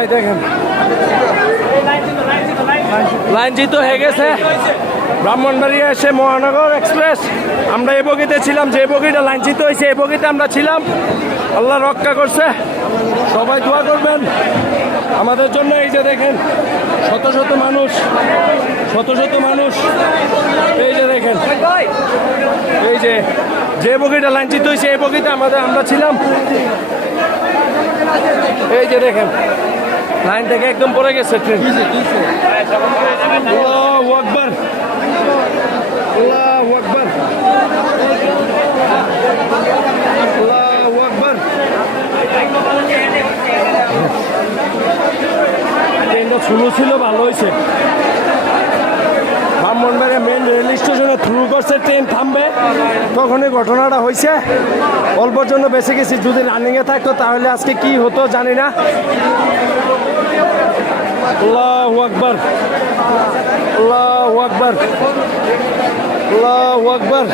ভাই দেখেন লাইনচিত হয়ে গেছে ব্রাহ্মণবাড়িয়া এসে মহানগর এক্সপ্রেস। আমরা এই বগিতে ছিলাম, যে বগিটা লাইনচিত হয়েছে এই বগিতে আমরা ছিলাম। আল্লাহ রক্ষা করছে, সবাই দোয়া করবেন আমাদের জন্য। এই যে দেখেন শত শত মানুষ, শত শত মানুষ। এই যে দেখেন, এই যে বগিটা লাইনচিত হয়েছে এই বগিতে আমরা ছিলাম। এই যে দেখেন লাইন থেকে একদম পড়ে গেছে ট্রেন। আল্লাহু আকবার, আল্লাহু আকবার, আল্লাহু আকবার। ট্রেনটা শুরু ছিল, ভালো হয়েছে। ব্রাহ্মণবাড়িয়া মেন রেল স্টেশনে থ্রু করছে, ট্রেন থামবে তখনই ঘটনাটা হয়েছে। অল্পর জন্য বেঁচে গেছি, যদি রানিংয়ে থাকতো তাহলে আজকে কি হতো জানি না। আল্লাহু আকবার, আল্লাহু আকবার, আল্লাহু আকবার।